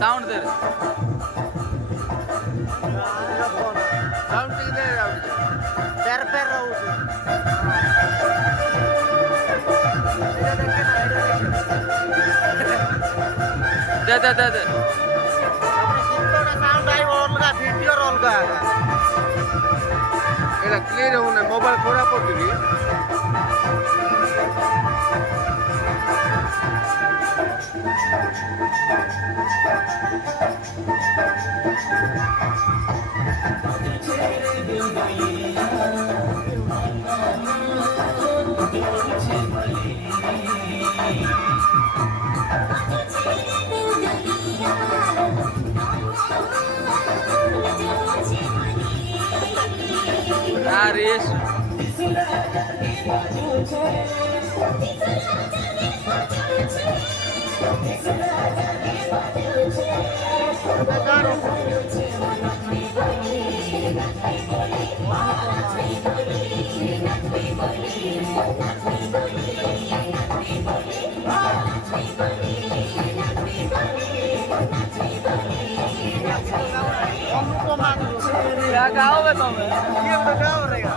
sound दे sound ଟିକେ ଦେ ଆଉ ଟିକେ पैर पैर रहू दे साउंड आई अलगा वीडियो अलगा ଏଇଟା କ୍ଲିୟର ହଉନି ମୋବାଇଲ ଖରାପ କରୁଛି अरे क्या गाओगे तुम ये बता रहेगा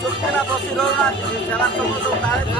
चुपके ना बसी रहो ना